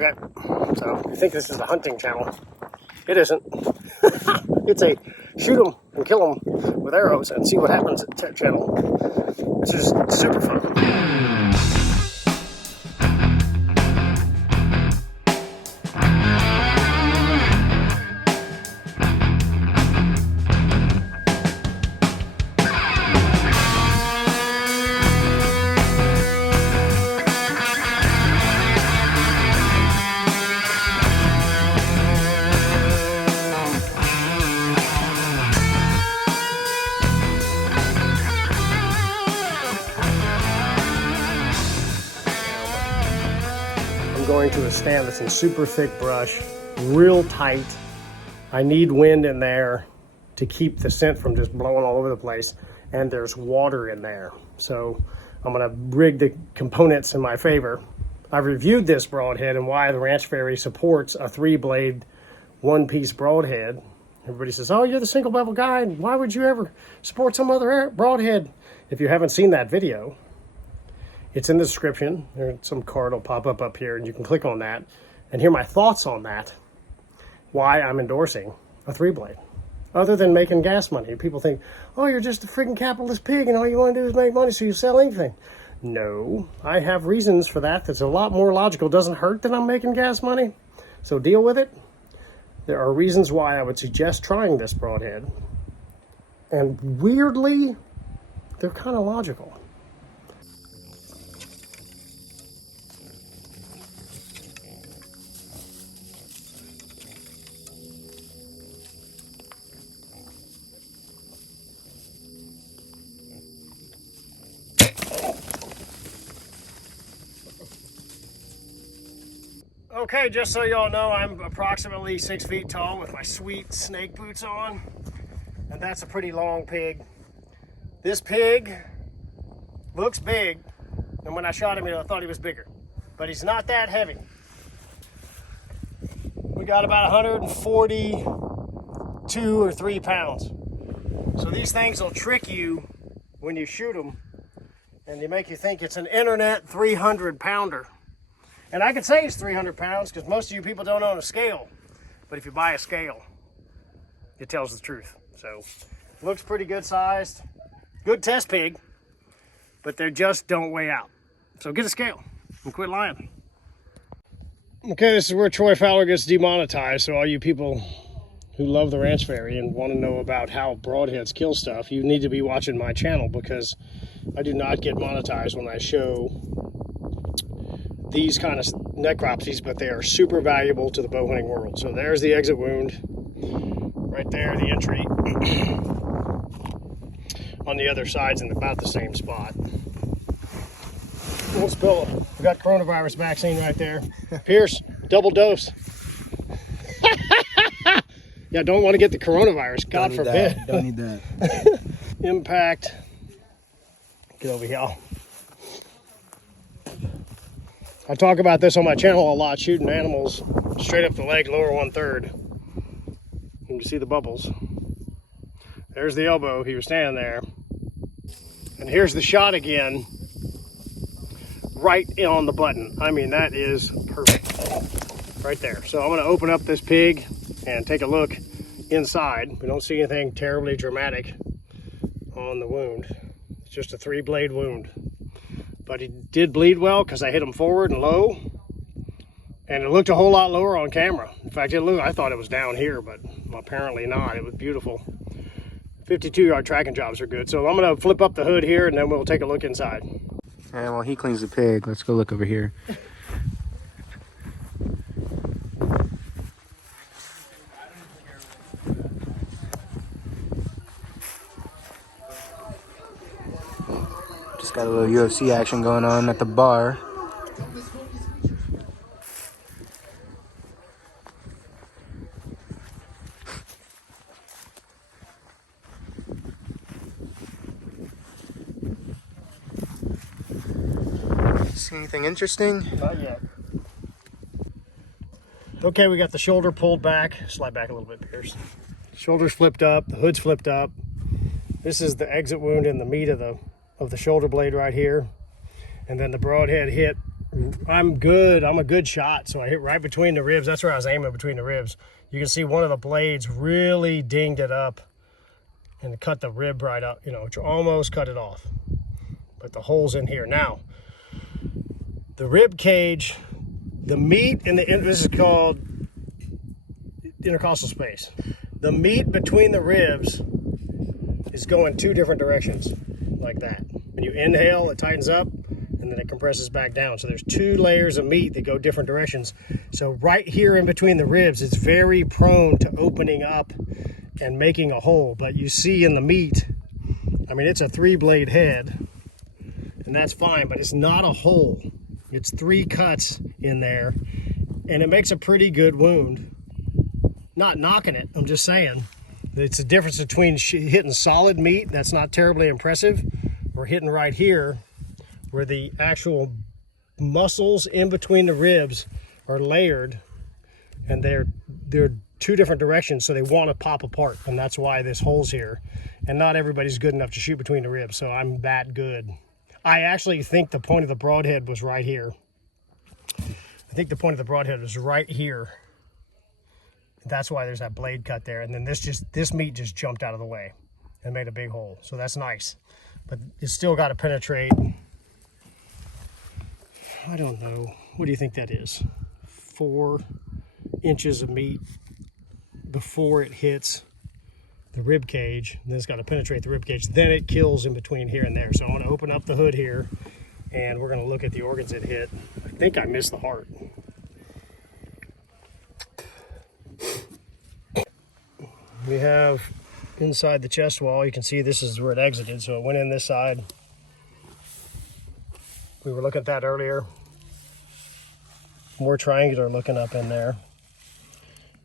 Okay, so you think this is a hunting channel. It isn't. It's a shoot them and kill them with arrows and see what happens channel, which is super fun. Going to a stand that's in super thick brush, real tight. I need wind in there to keep the scent from just blowing all over the place, and there's water in there. So I'm gonna rig the components in my favor. I've reviewed this broadhead and why the Ranch Fairy supports a 3-blade, 1-piece broadhead. Everybody says, oh, you're the single bevel guy, and why would you ever support some other broadhead? If you haven't seen that video, it's in the description. Some card will pop up here and you can click on that and hear my thoughts on that, why I'm endorsing a 3-blade. Other than making gas money. People think, oh, you're just a freaking capitalist pig and all you want to do is make money so you sell anything. No, I have reasons for that that's a lot more logical. Doesn't hurt that I'm making gas money, so deal with it. There are reasons why I would suggest trying this broadhead. And weirdly, they're kind of logical. Okay, just so y'all know, I'm approximately 6 feet tall with my sweet snake boots on, and that's a pretty long pig. This pig looks big, and when I shot him, I thought he was bigger, but he's not that heavy. We got about 142 or 3 pounds. So these things will trick you when you shoot them, and they make you think it's an internet 300-pounder. And I can say it's 300 pounds because most of you people don't own a scale. But if you buy a scale, it tells the truth. So, looks pretty good sized. Good test pig, but they just don't weigh out. So get a scale and quit lying. Okay, this is where Troy Fowler gets demonetized. So all you people who love the Ranch Fairy and want to know about how broadheads kill stuff, you need to be watching my channel because I do not get monetized when I show these kind of necropsies, but they are super valuable to the bow hunting world. So there's the exit wound, right there, the entry. On the other side's in about the same spot. We'll spill it. We got coronavirus vaccine right there. Pierce, double dose. Yeah, don't want to get the coronavirus, God forbid. Don't need that. Impact. Get over here. I talk about this on my channel a lot, shooting animals straight up the leg, lower 1/3. You can see the bubbles. There's the elbow, he was standing there. And here's the shot again, right on the button. I mean, that is perfect, right there. So I'm gonna open up this pig and take a look inside. We don't see anything terribly dramatic on the wound. It's just a 3-blade wound. But he did bleed well because I hit him forward and low, and it looked a whole lot lower on camera. In fact, I thought it was down here, but apparently not. It was beautiful. 52-yard tracking jobs are good. So I'm gonna flip up the hood here and then we'll take a look inside. All right, well, he cleans the pig. Let's go look over here. Just got a little UFC action going on at the bar. See anything interesting? Not yet. Okay, we got the shoulder pulled back. Slide back a little bit, Pierce. Shoulders flipped up, the hood's flipped up. This is the exit wound in the meat of the shoulder blade right here. And then the broadhead hit I'm good. I'm a good shot. So I hit right between the ribs. That's where I was aiming, between the ribs. You can see one of the blades really dinged it up and cut the rib right up, you know, almost cut it off. But the hole's in here. Now, the rib cage, the meat in the, this is called intercostal space. The meat between the ribs is going 2 different directions, like that. When you inhale, it tightens up, and then it compresses back down. So there's 2 layers of meat that go different directions. So right here in between the ribs, it's very prone to opening up and making a hole. But you see in the meat, I mean, it's a 3-blade head, and that's fine, but it's not a hole. It's 3 cuts in there, and it makes a pretty good wound. Not knocking it, I'm just saying. It's a difference between hitting solid meat, that's not terribly impressive, or hitting right here, where the actual muscles in between the ribs are layered, and they're 2 different directions, so they want to pop apart, and that's why this hole's here. And not everybody's good enough to shoot between the ribs, so I'm that good. I actually think the point of the broadhead was right here. I think the point of the broadhead was right here. That's why there's that blade cut there, and then this meat just jumped out of the way and made a big hole, so that's nice. But it's still got to penetrate, I don't know, what do you think that is? 4 inches of meat before it hits the rib cage. And then it's got to penetrate the rib cage, then it kills in between here and there. So I'm going to open up the hood here, and we're going to look at the organs it hit. I think I missed the heart. We have inside the chest wall, you can see this is where it exited, so it went in this side. We were looking at that earlier. More triangular looking up in there.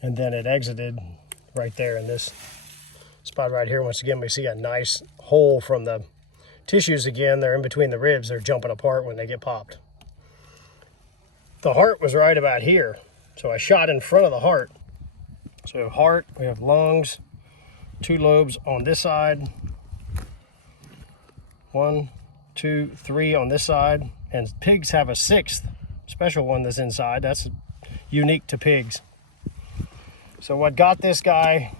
And then it exited right there in this spot right here. Once again, we see a nice hole from the tissues again. They're in between the ribs. They're jumping apart when they get popped. The heart was right about here, so I shot in front of the heart. So we have heart, we have lungs, 2 lobes on this side. 1, 2, 3 on this side. And pigs have a 6th special one that's inside. That's unique to pigs. So what got this guy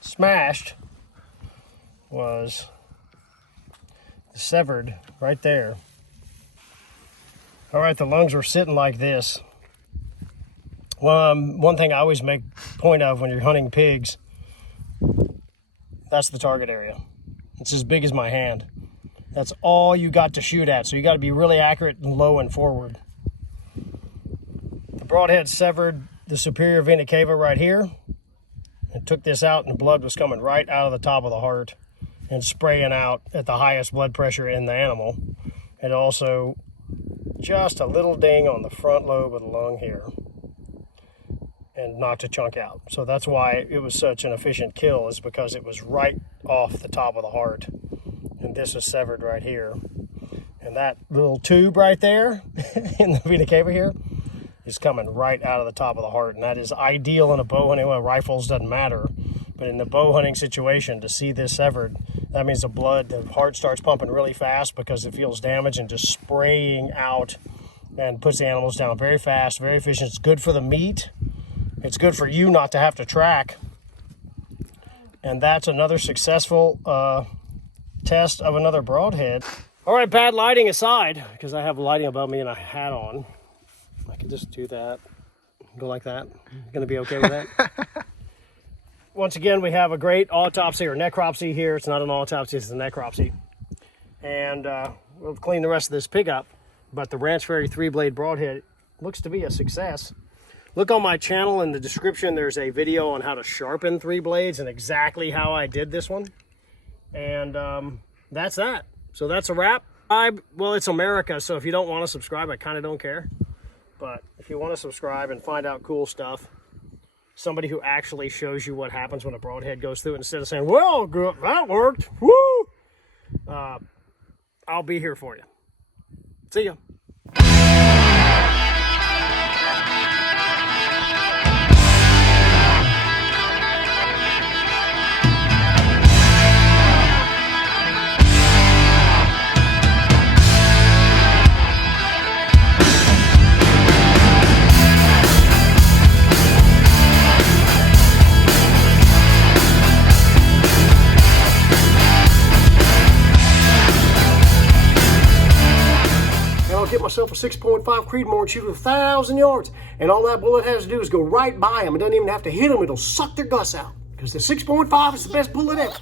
smashed was severed right there. All right, the lungs were sitting like this. One thing I always make point of when you're hunting pigs, that's the target area. It's as big as my hand. That's all you got to shoot at, so you got to be really accurate and low and forward. The broadhead severed the superior vena cava right here and took this out, and the blood was coming right out of the top of the heart and spraying out at the highest blood pressure in the animal. And also just a little ding on the front lobe of the lung here and knocked a chunk out. So that's why it was such an efficient kill, is because it was right off the top of the heart. And this is severed right here. And that little tube right there in the vena cava here is coming right out of the top of the heart. And that is ideal in a bow hunting. Well, rifles doesn't matter, but in the bow hunting situation, to see this severed, that means the heart starts pumping really fast because it feels damage and just spraying out and puts the animals down very fast, very efficient. It's good for the meat. It's good for you not to have to track. And that's another successful test of another broadhead. All right, bad lighting aside, because I have lighting above me and a hat on, I can just do that, go like that. Gonna be okay with that? Once again, we have a great autopsy or necropsy here. It's not an autopsy, it's a necropsy. And we'll clean the rest of this pig up, but the Ranch Fairy 3-blade broadhead looks to be a success. Look on my channel in the description, there's a video on how to sharpen 3 blades and exactly how I did this one. And that's that. So that's a wrap. Well, it's America, so if you don't want to subscribe, I kind of don't care. But if you want to subscribe and find out cool stuff, somebody who actually shows you what happens when a broadhead goes through it, instead of saying, well, good, that worked, woo! I'll be here for you. See ya. get myself a 6.5 Creedmoor and shoot 1,000 yards. And all that bullet has to do is go right by them. It doesn't even have to hit them. It'll suck their guts out. Because the 6.5 is the best bullet ever.